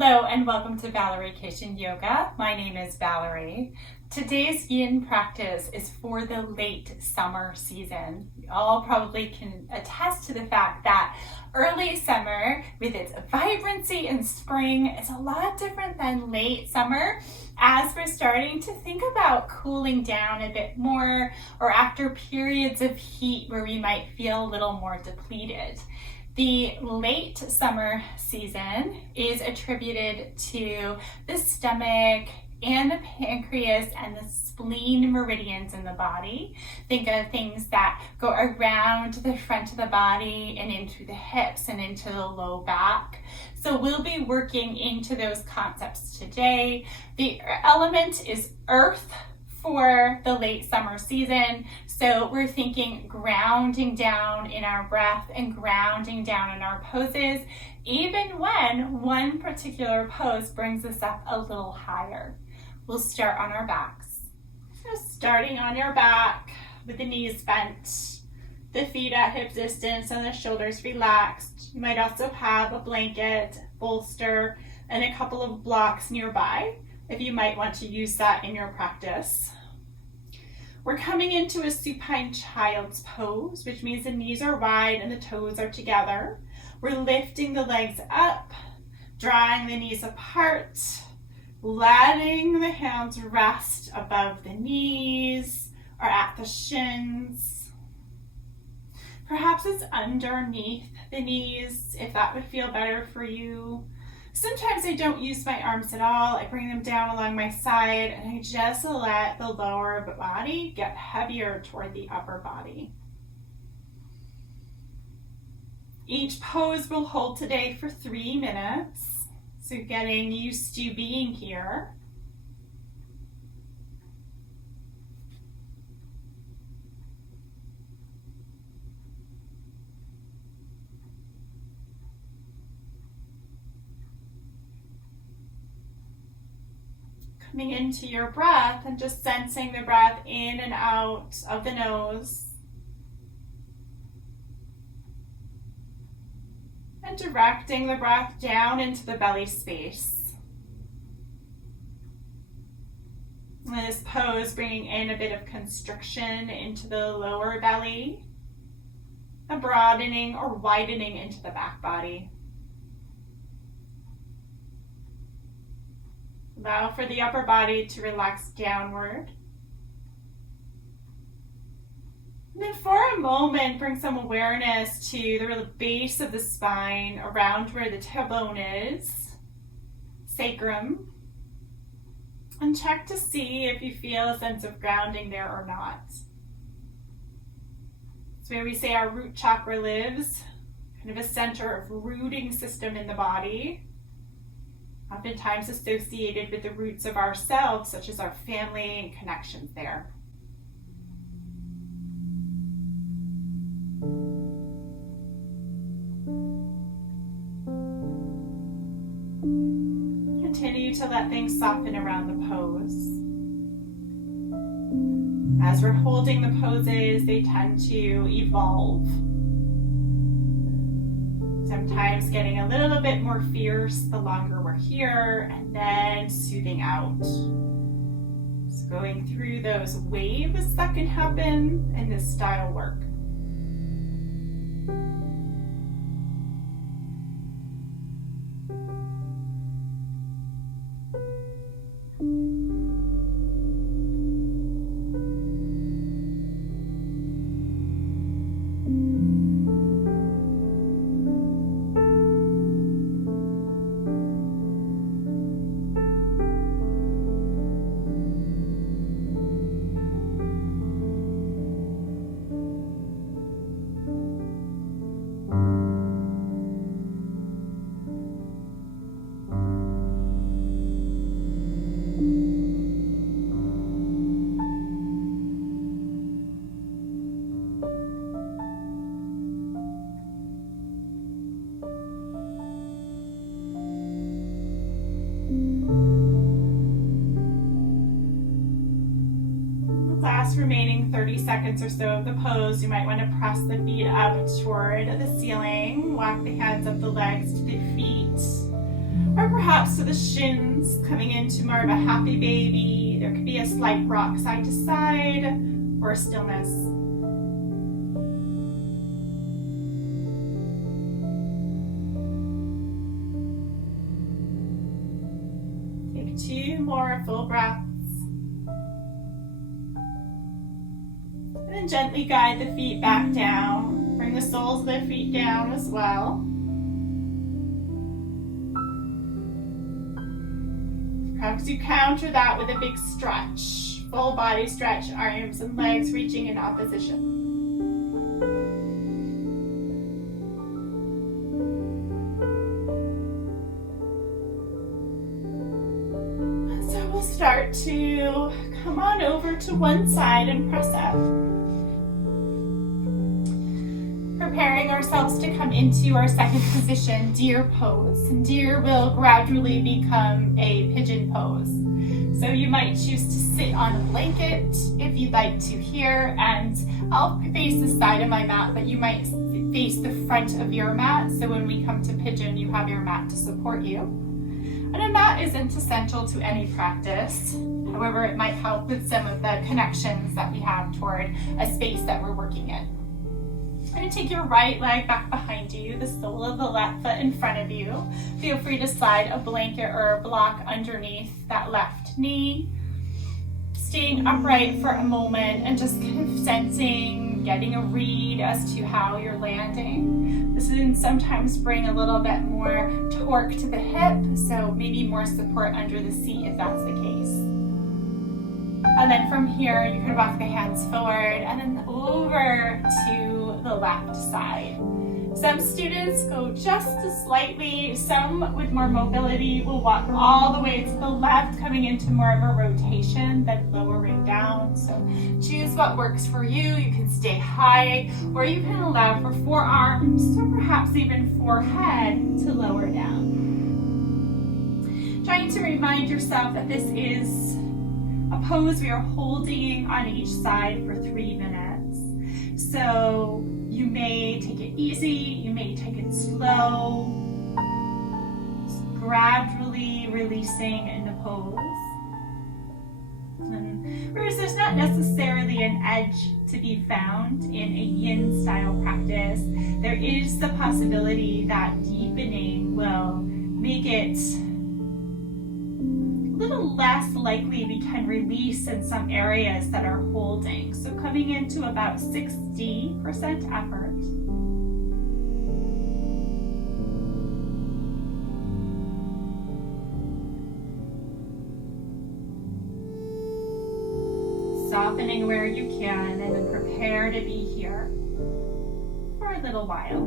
Hello and welcome to Valerie Kitchen Yoga. My name is Valerie. Today's yin practice is for the late summer season. You all probably can attest to the fact that early summer with its vibrancy and spring is a lot different than late summer as we're starting to think about cooling down a bit more or after periods of heat where we might feel a little more depleted. The late summer season is attributed to the stomach and the pancreas and the spleen meridians in the body. Think of things that go around the front of the body and into the hips and into the low back. So we'll be working into those concepts today. The element is earth for the late summer season. So we're thinking grounding down in our breath and grounding down in our poses, even when one particular pose brings us up a little higher. We'll start on our backs. So starting on your back with the knees bent, the feet at hip distance and the shoulders relaxed. You might also have a blanket, bolster, and a couple of blocks nearby if you might want to use that in your practice. We're coming into a supine child's pose, which means the knees are wide and the toes are together. We're lifting the legs up, drawing the knees apart, letting the hands rest above the knees or at the shins. Perhaps it's underneath the knees, if that would feel better for you. Sometimes I don't use my arms at all. I bring them down along my side and I just let the lower body get heavier toward the upper body. Each pose will hold today for 3 minutes. So getting used to being here. Coming into your breath and just sensing the breath in and out of the nose. And directing the breath down into the belly space. In this pose, bringing in a bit of constriction into the lower belly, a broadening or widening into the back body. Allow for the upper body to relax downward. And then for a moment, bring some awareness to the base of the spine, around where the tailbone is, sacrum. And check to see if you feel a sense of grounding there or not. It's where we say our root chakra lives, kind of a center of rooting system in the body. Oftentimes associated with the roots of ourselves, such as our family and connections there. Continue to let things soften around the pose. As we're holding the poses, they tend to evolve. Sometimes getting a little bit more fierce the longer we're here, and then soothing out. So going through those waves that can happen in this style work. Last remaining 30 seconds or so of the pose, you might want to press the feet up toward the ceiling, walk the hands up the legs to the feet, or perhaps to the shins, coming into more of a happy baby. There could be a slight rock side to side or stillness. Take 2 more full breaths. And then gently guide the feet back down. Bring the soles of the feet down as well. Perhaps you counter that with a big stretch. Full body stretch, arms and legs reaching in opposition. So we'll start to come on over to one side and press up. Preparing ourselves to come into our second position, deer pose. And deer will gradually become a pigeon pose. So you might choose to sit on a blanket if you'd like to here, and I'll face the side of my mat, but you might face the front of your mat. So when we come to pigeon, you have your mat to support you. And a mat isn't essential to any practice. However, it might help with some of the connections that we have toward a space that we're working in. You're going to take your right leg back behind you, the sole of the left foot in front of you. Feel free to slide a blanket or a block underneath that left knee. Staying upright for a moment and just kind of sensing, getting a read as to how you're landing. This can sometimes bring a little bit more torque to the hip, so maybe more support under the seat if that's the case. And then from here, you can walk the hands forward and then over to the left side. Some students go just slightly, some with more mobility will walk all the way to the left, coming into more of a rotation, then lowering down. So choose what works for you. You can stay high, or you can allow for forearms, or perhaps even forehead to lower down. Trying to remind yourself that this is a pose we are holding on each side for 3 minutes. So you may take it easy, you may take it slow, just gradually releasing in the pose. And whereas there's not necessarily an edge to be found in a yin style practice, there is the possibility that deepening will make it a little less likely we can release in some areas that are holding. So coming into about 60% effort. Softening where you can, and then prepare to be here for a little while.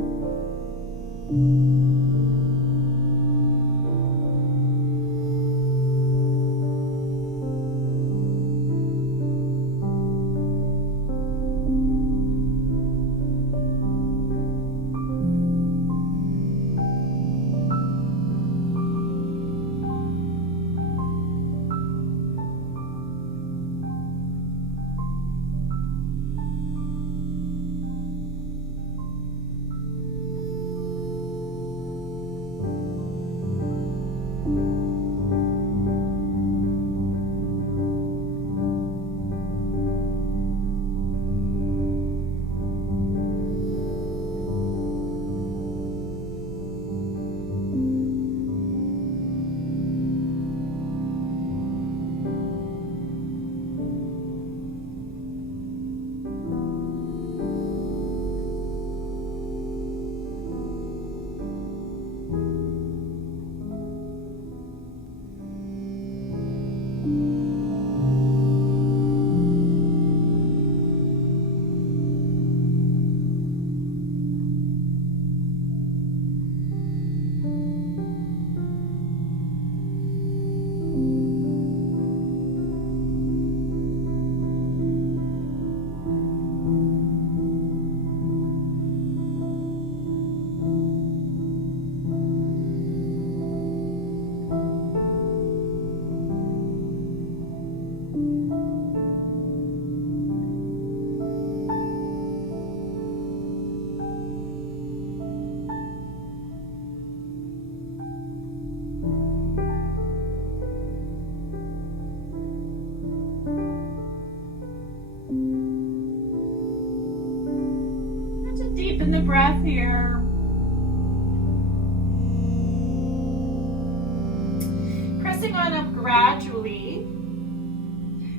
rising on up gradually.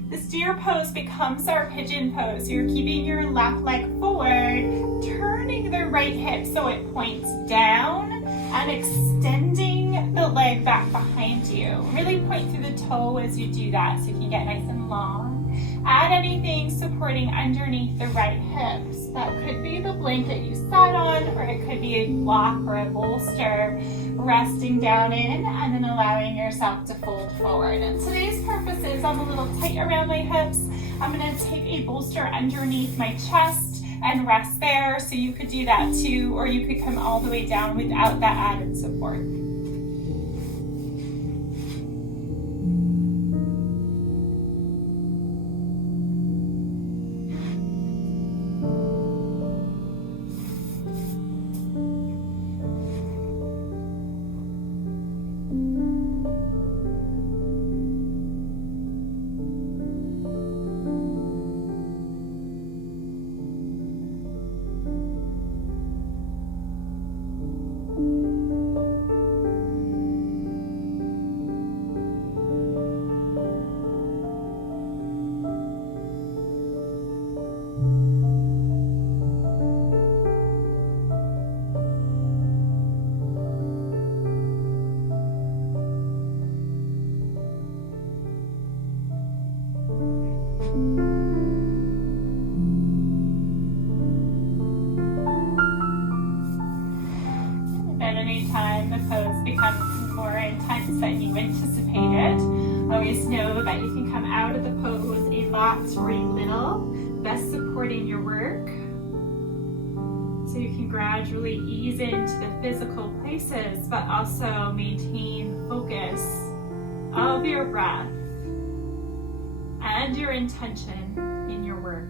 This deer pose becomes our pigeon pose. You're keeping your left leg forward, turning the right hip so it points down, and extending the leg back behind you. Really point through the toe as you do that so you can get nice and long. Add anything supporting underneath the right hip. So that could be the blanket you sat on, or it could be a block or a bolster resting down in, and then allowing yourself to fold forward. And today's purpose is I'm a little tight around my hips. I'm going to take a bolster underneath my chest and rest there. So you could do that too, or you could come all the way down without that added support. Anytime the pose becomes more intense than you anticipated, always know that you can come out of the pose a lot or a little, best supporting your work. So you can gradually ease into the physical places, but also maintain focus of your breath and your intention in your work.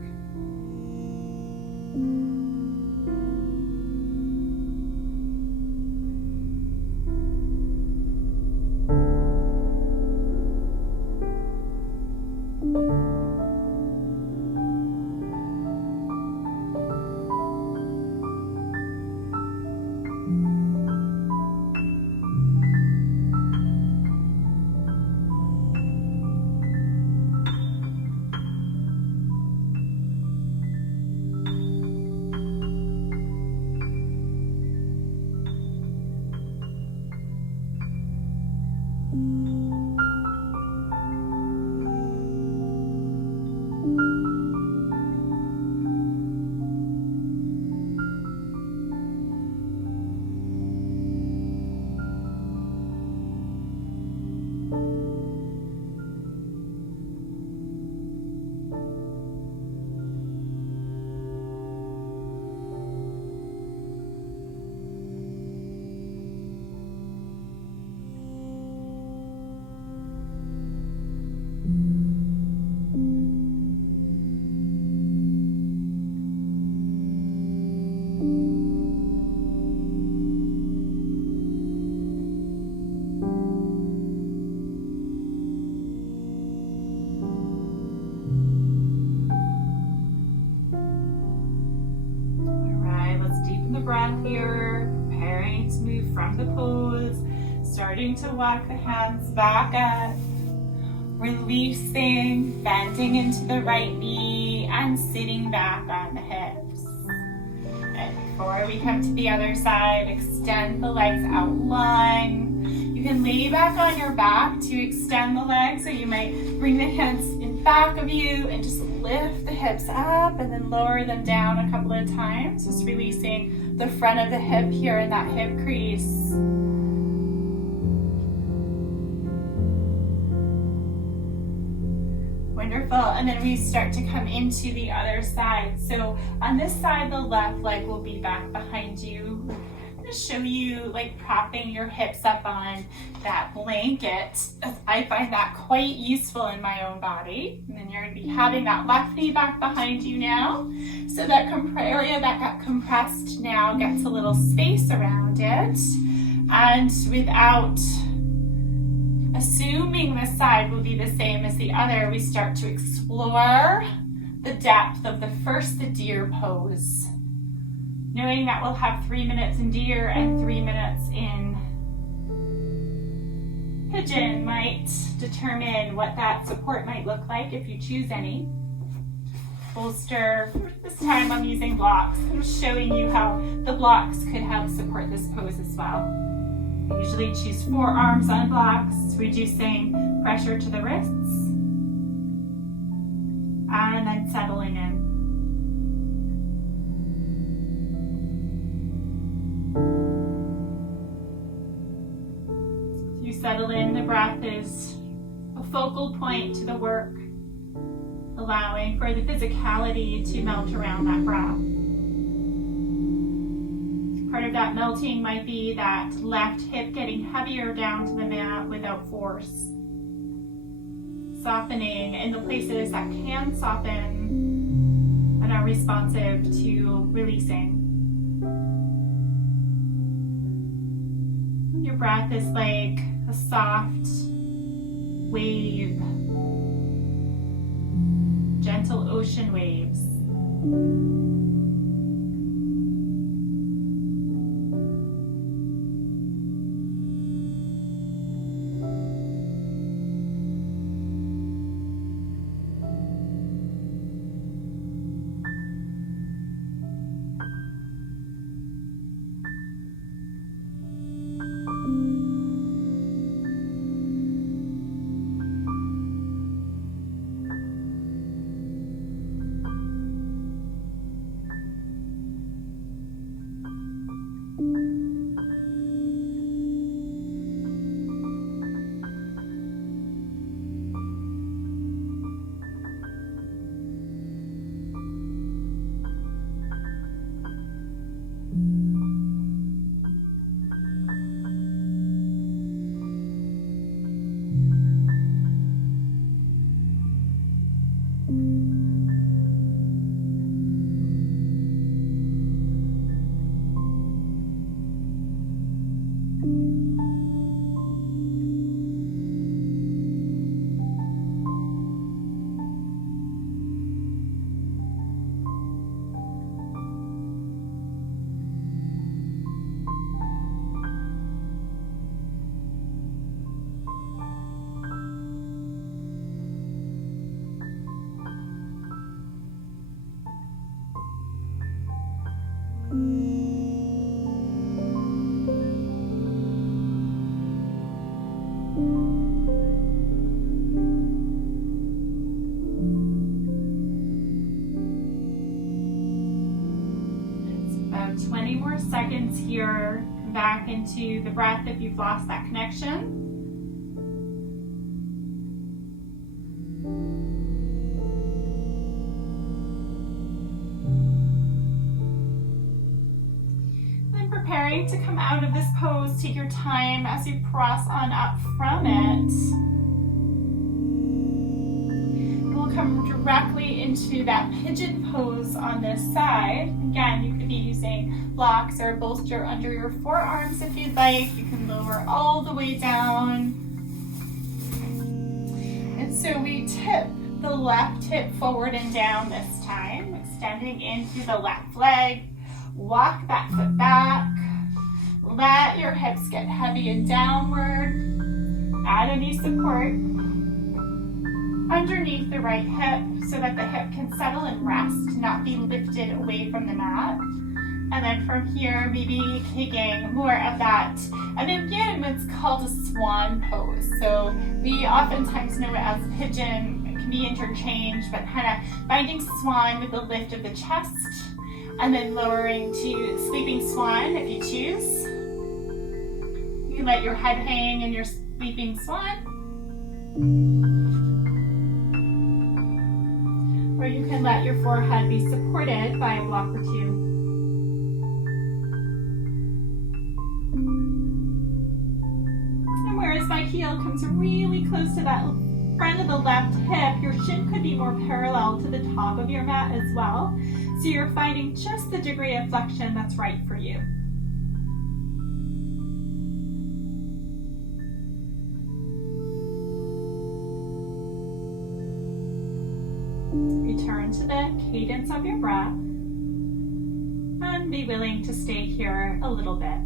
Breath here, preparing to move from the pose, starting to walk the hands back up, releasing, bending into the right knee and sitting back on the hips. And before we come to the other side, extend the legs out long. You can lay back on your back to extend the legs, so you might bring the hands in back of you and just lift the hips up and then lower them down a couple of times, just releasing the front of the hip here in that hip crease. Wonderful. And then we start to come into the other side. So on this side, the left leg will be back behind you. I'm going to show you like propping your hips up on that blanket. I find that quite useful in my own body. And then you're going to be having that left knee back behind you now. So that area that got compressed now gets a little space around it. And without assuming this side will be the same as the other, we start to explore the depth of the deer pose. Knowing that we'll have 3 minutes in deer and 3 minutes in pigeon might determine what that support might look like if you choose any. Bolster, this time I'm using blocks. I'm showing you how the blocks could help support this pose as well. I usually choose forearms on blocks, reducing pressure to the wrists, and then settling in. As you settle in, the breath is a focal point to the work, allowing for the physicality to melt around that breath. Part of that melting might be that left hip getting heavier down to the mat without force. Softening in the places that can soften and are responsive to releasing. Your breath is like a soft wave, gentle ocean waves. About 20 more seconds here. Come back into the breath if you've lost that connection. Preparing to come out of this pose, take your time as you cross on up from it. We'll come directly into that pigeon pose on this side. Again, you could be using blocks or bolster under your forearms if you'd like. You can lower all the way down. And so we tip the left hip forward and down this time, extending into the left leg. Walk that foot back. Let your hips get heavy and downward. Add any support underneath the right hip so that the hip can settle and rest, not be lifted away from the mat. And then from here, maybe taking more of that. And again, what's called a swan pose. So we oftentimes know it as pigeon. It can be interchanged, but kind of finding swan with the lift of the chest. And then lowering to sleeping swan if you choose. You can let your head hang in your sleeping swan. Or you can let your forehead be supported by a block or two. And whereas my heel comes really close to that front of the left hip, your shin could be more parallel to the top of your mat as well. So you're finding just the degree of flexion that's right for you. Return to the cadence of your breath and be willing to stay here a little bit.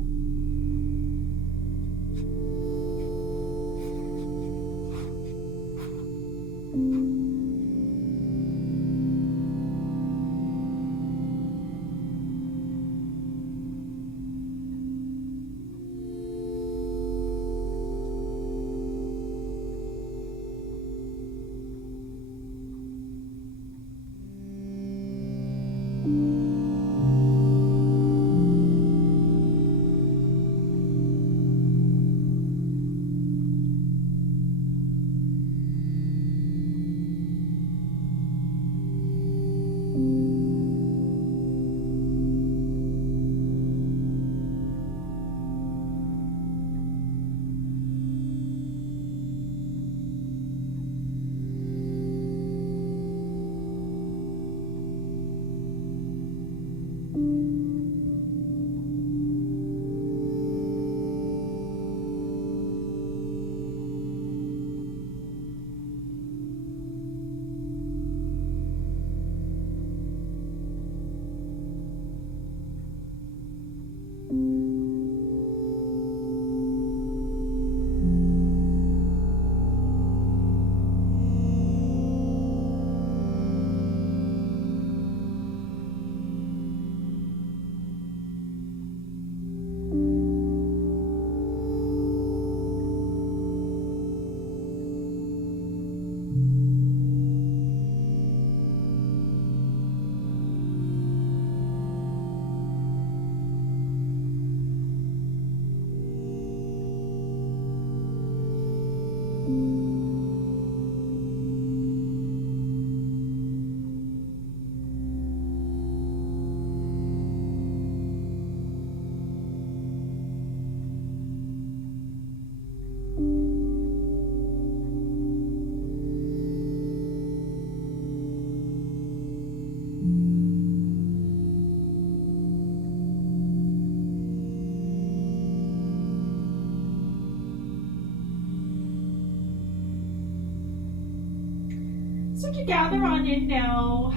Start to gather on in now,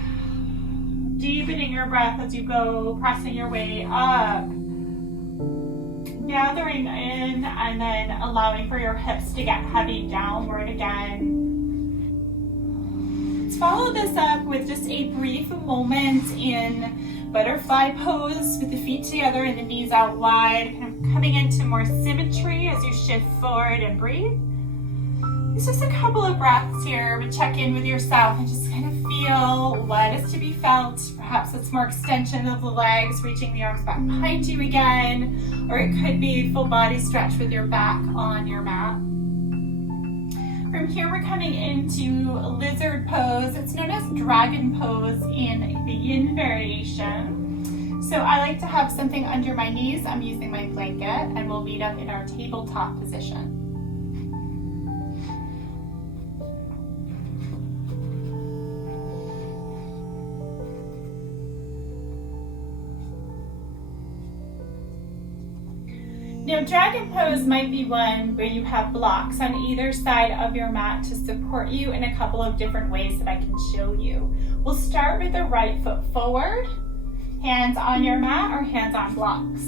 deepening your breath as you go, pressing your way up, gathering in, and then allowing for your hips to get heavy downward again. Let's follow this up with just a brief moment in butterfly pose with the feet together and the knees out wide, kind of coming into more symmetry as you shift forward and breathe. It's just a couple of breaths here, but check in with yourself and just kind of feel what is to be felt. Perhaps it's more extension of the legs, reaching the arms back behind you again, or it could be full body stretch with your back on your mat. From here, we're coming into lizard pose. It's known as dragon pose in the yin variation. So I like to have something under my knees. I'm using my blanket, and we'll meet up in our tabletop position. Now, dragon pose might be one where you have blocks on either side of your mat to support you in a couple of different ways that I can show you. We'll start with the right foot forward, hands on your mat or hands on blocks.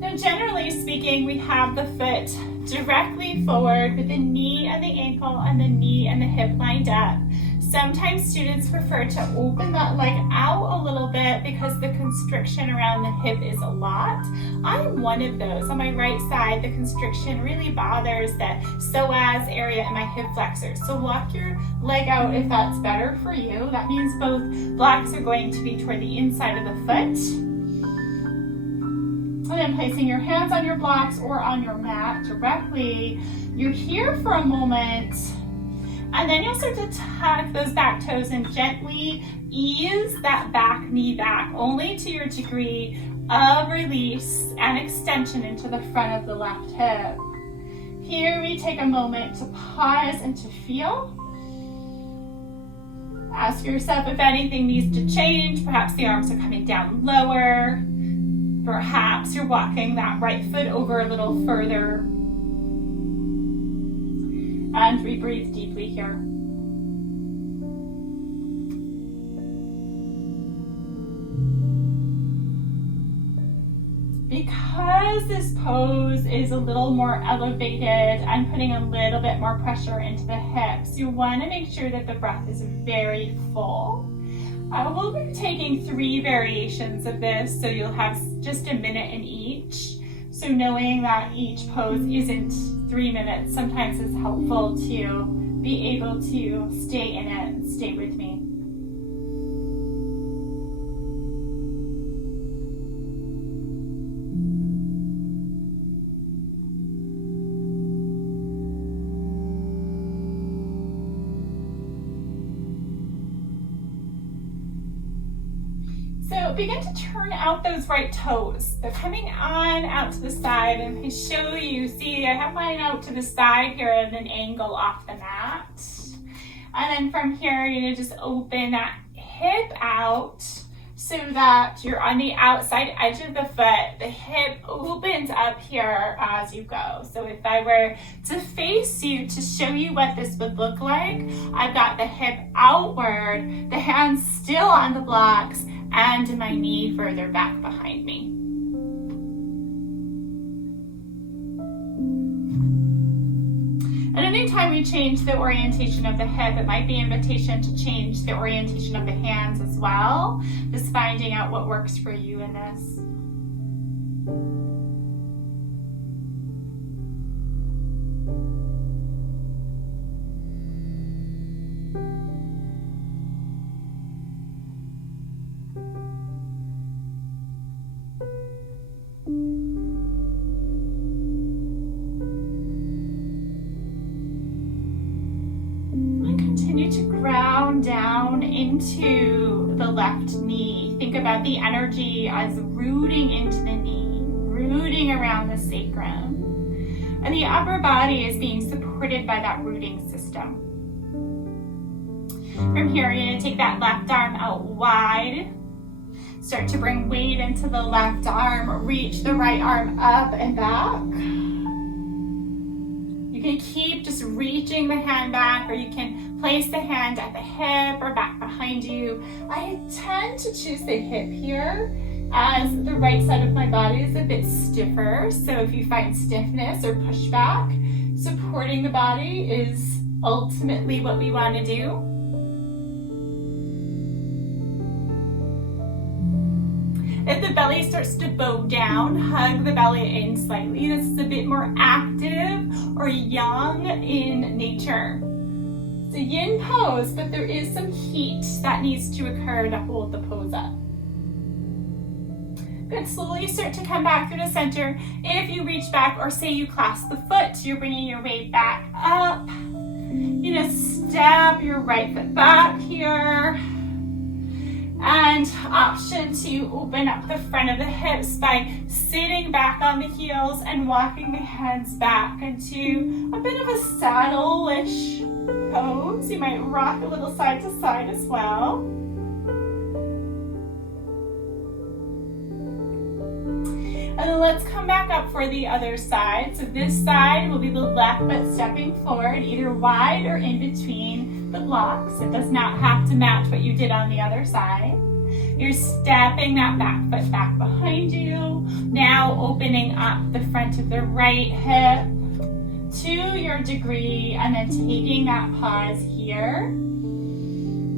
Now, generally speaking, we have the foot directly forward with the knee and the ankle and the knee and the hip lined up. Sometimes students prefer to open that leg out a little bit because the constriction around the hip is a lot. I'm one of those. On my right side, the constriction really bothers the psoas area in my hip flexors. So walk your leg out if that's better for you. That means both blocks are going to be toward the inside of the foot. And then placing your hands on your blocks or on your mat directly. You're here for a moment. And then you'll start to tuck those back toes and gently ease that back knee back, only to your degree of release and extension into the front of the left hip. Here we take a moment to pause and to feel. Ask yourself if anything needs to change. Perhaps the arms are coming down lower. Perhaps you're walking that right foot over a little further. And we breathe deeply here. Because this pose is a little more elevated, I'm putting a little bit more pressure into the hips. You want to make sure that the breath is very full. I will be taking 3 variations of this, so you'll have just a minute in each. So knowing that each pose isn't 3 minutes sometimes is helpful to be able to stay in it and stay with me. So begin to turn out those right toes. They're coming on out to the side, and I show you, see, I have mine out to the side here at an angle off the mat. And then from here, you're gonna just open that hip out so that you're on the outside edge of the foot. The hip opens up here as you go. So if I were to face you to show you what this would look like, I've got the hip outward, the hands still on the blocks, and my knee further back behind me. And anytime we change the orientation of the hip, it might be an invitation to change the orientation of the hands as well. Just finding out what works for you in this. Continue to ground down into the left knee. Think about the energy as rooting into the knee, rooting around the sacrum. And the upper body is being supported by that rooting system. From here, you're going to take that left arm out wide. Start to bring weight into the left arm. Reach the right arm up and back. You can keep just reaching the hand back, or you can place the hand at the hip or back behind you. I tend to choose the hip here, as the right side of my body is a bit stiffer. So if you find stiffness or pushback, supporting the body is ultimately what we want to do. If the belly starts to bow down, hug the belly in slightly. This is a bit more active or young in nature. It's a yin pose, but there is some heat that needs to occur to hold the pose up. Good, slowly start to come back through the center. If you reach back, or say you clasp the foot, you're bringing your weight back up. You're gonna step your right foot back here. And option to open up the front of the hips by sitting back on the heels and walking the hands back into a bit of a saddle-ish pose. You might rock a little side to side as well. And then let's come back up for the other side. So this side will be the left foot stepping forward, either wide or in between the blocks. It does not have to match what you did on the other side. You're stepping that back foot back behind you. Now opening up the front of the right hip to your degree, and then taking that pause here.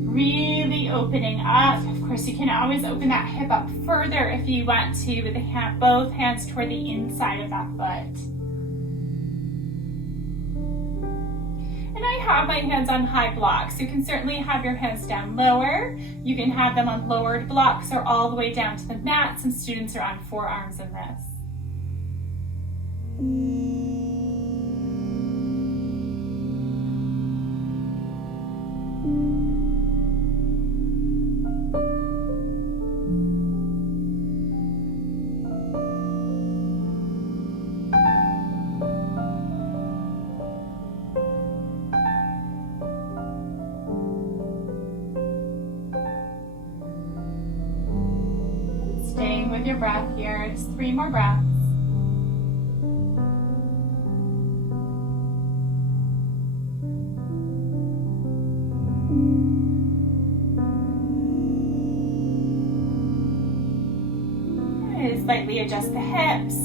Really opening up. Of course, you can always open that hip up further if you want to, with both hands toward the inside of that foot. And I have my hands on high blocks. You can certainly have your hands down lower. You can have them on lowered blocks or all the way down to the mat. Some students are on forearms in this. Staying with your breath here, just 3 more breaths. Good. Slightly adjust the hips,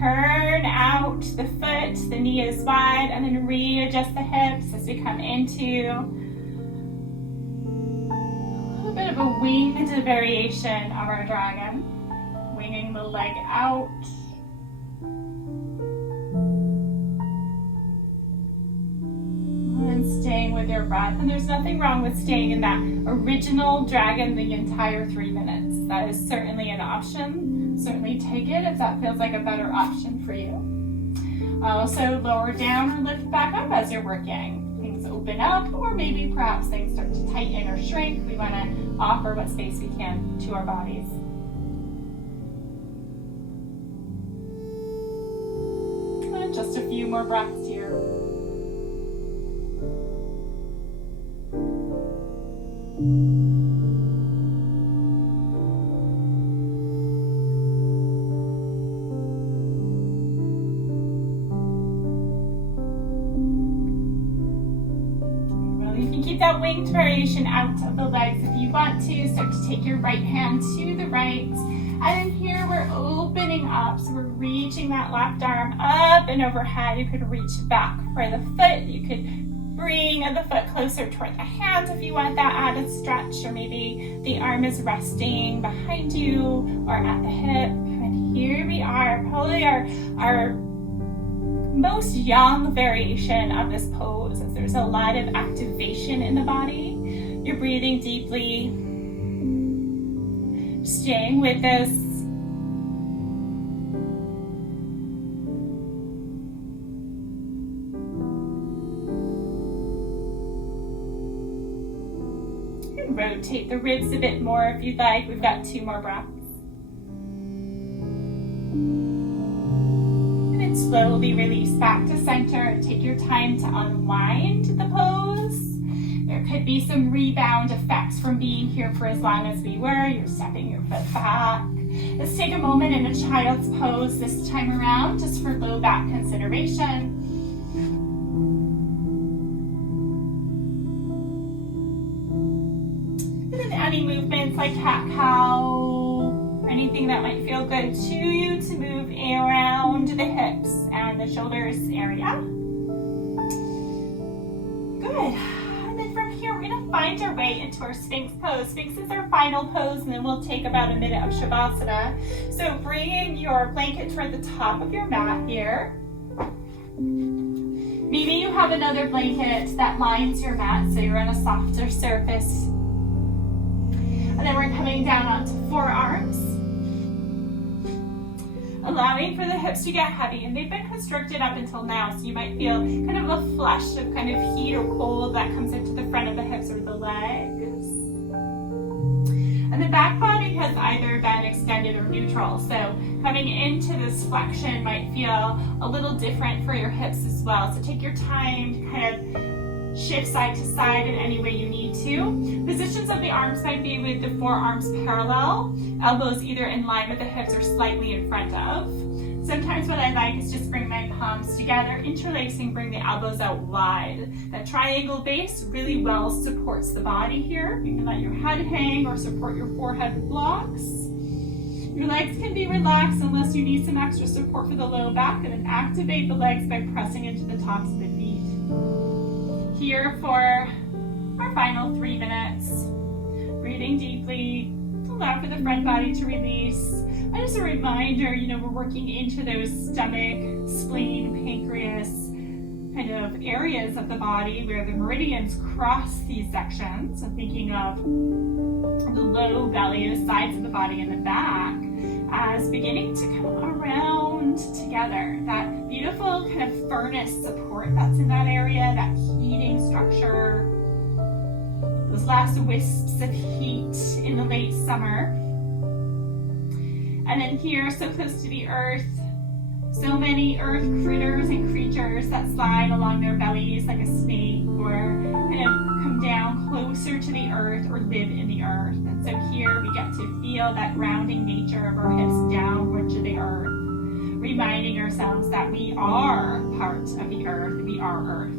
turn out the foot, the knee is wide, and then readjust the hips as we come into a bit of a winged variation of our dragon. Winging the leg out. And staying with your breath. And there's nothing wrong with staying in that original dragon the entire 3 minutes. That is certainly an option. Certainly take it if that feels like a better option for you. Also lower down or lift back up as you're working. Things open up, or maybe perhaps things start to tighten or shrink. We want to offer what space we can to our bodies. And just a few more breaths here. Keep that winged variation out of the legs if you want to. Start to take your right hand to the right. And then here we're opening up. So we're reaching that left arm up and overhead. You could reach back for the foot. You could bring the foot closer toward the hands if you want that added stretch. Or maybe the arm is resting behind you or at the hip. And here we are. Probably our most young variation of this pose, as there's a lot of activation in the body. You're breathing deeply, staying with this. And rotate the ribs a bit more if you'd like. We've got 2 more breaths. Slowly release back to center. Take your time to unwind the pose. There could be some rebound effects from being here for as long as we were. You're stepping your foot back. Let's take a moment in a child's pose this time around, just for low back consideration. movements like cat-cow, anything that might feel good to you to move around the hips and the shoulders area. Good. And then from here, we're going to find our way into our Sphinx pose. Sphinx is our final pose, and then we'll take about a minute of Shavasana. So bringing your blanket toward the top of your mat here. Maybe you have another blanket that lines your mat, so you're on a softer surface. And then we're coming down onto forearms. Allowing for the hips to get heavy, and they've been constricted up until now, so you might feel kind of a flush of kind of heat or cold that comes into the front of the hips or the legs. And the back body has either been extended or neutral, so coming into this flexion might feel a little different for your hips as well. So take your time to kind of shift side to side in any way you need to. Positions of the arms might be with the forearms parallel, elbows either in line with the hips or slightly in front of. Sometimes what I like is just bring my palms together, interlacing, bring the elbows out wide. That triangle base really well supports the body here. You can let your head hang or support your forehead with blocks. Your legs can be relaxed unless you need some extra support for the low back, and then activate the legs by pressing into the tops of the feet. Here for our final 3 minutes. Breathing deeply, allow for the front body to release. And just a reminder, we're working into those stomach, spleen, pancreas kind of areas of the body where the meridians cross these sections. So thinking of the low belly, the sides of the body, and the back as beginning to come around together. That beautiful kind of furnace support that's in that area, that heating structure. Those last wisps of heat in the late summer. And then here, so close to the earth, so many earth critters and creatures that slide along their bellies like a snake, or kind of come down closer to the earth or live in the earth. And so here we get to feel that grounding nature of our hips downward to the earth, reminding ourselves that we are part of the earth, we are earth.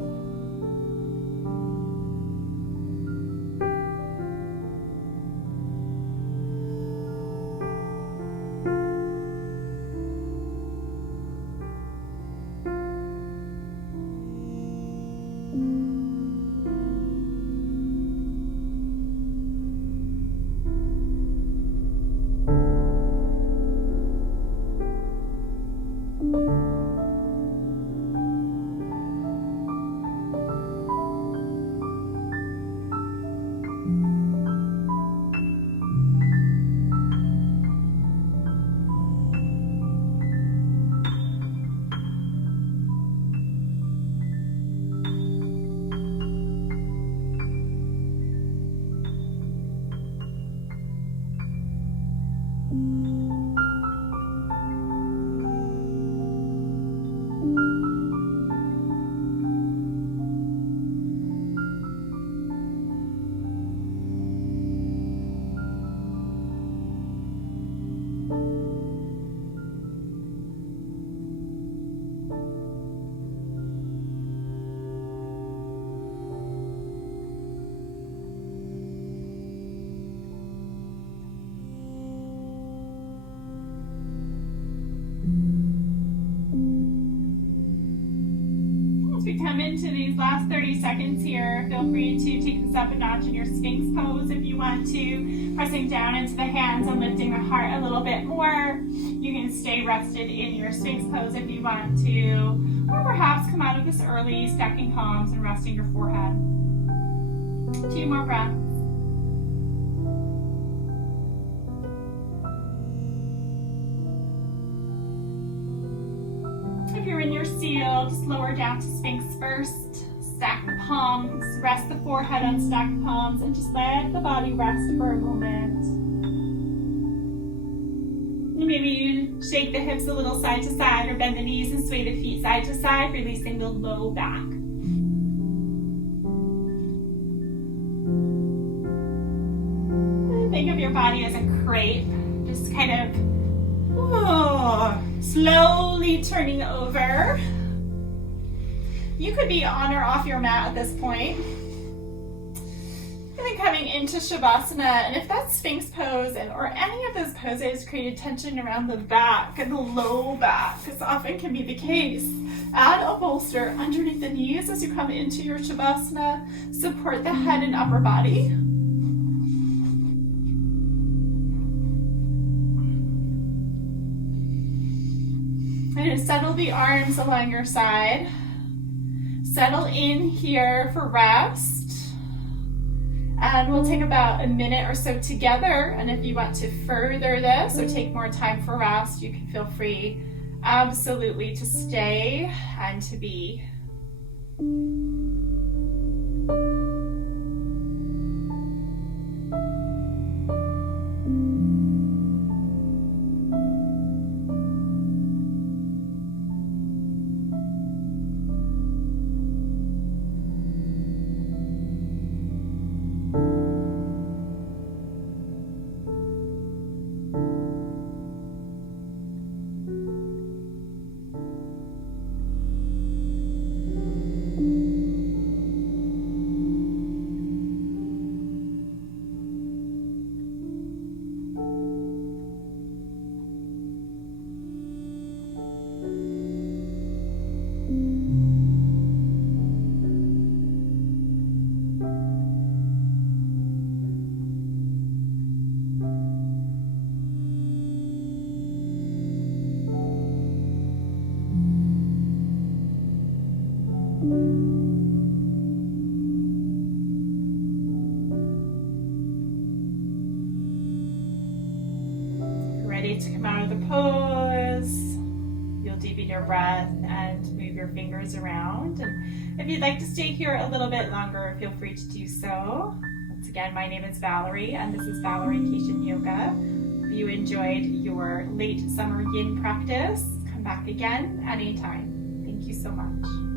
As we come into these last 30 seconds here, feel free to take this up a notch in your Sphinx pose if you want to, pressing down into the hands and lifting the heart a little bit more. You can stay rested in your Sphinx pose if you want to, or perhaps come out of this early, stacking palms and resting your forehead. 2 more breaths. If you're in your seal, just lower down to Sphinx first. Stack the palms, rest the forehead on stacked palms, and just let the body rest for a moment. Maybe you shake the hips a little side to side, or bend the knees and sway the feet side to side, releasing the low back. Think of your body as a crepe, just kind of slowly turning over. You could be on or off your mat at this point. And then coming into Shavasana, and if that Sphinx pose or any of those poses created tension around the back and the low back, as often can be the case, add a bolster underneath the knees as you come into your Shavasana. Support the head and upper body. And settle the arms along your side. Settle in here for rest. And we'll take about a minute or so together. And if you want to further this or take more time for rest, you can feel free absolutely to stay and to be. Ready to come out of the pose. You'll deepen your breath and move your fingers around. And if you'd like to stay here a little bit longer, feel free to do so. Once again, my name is Valerie, and this is Valerie-cation Yoga. If you enjoyed your late summer yin practice, come back again anytime. Thank you so much.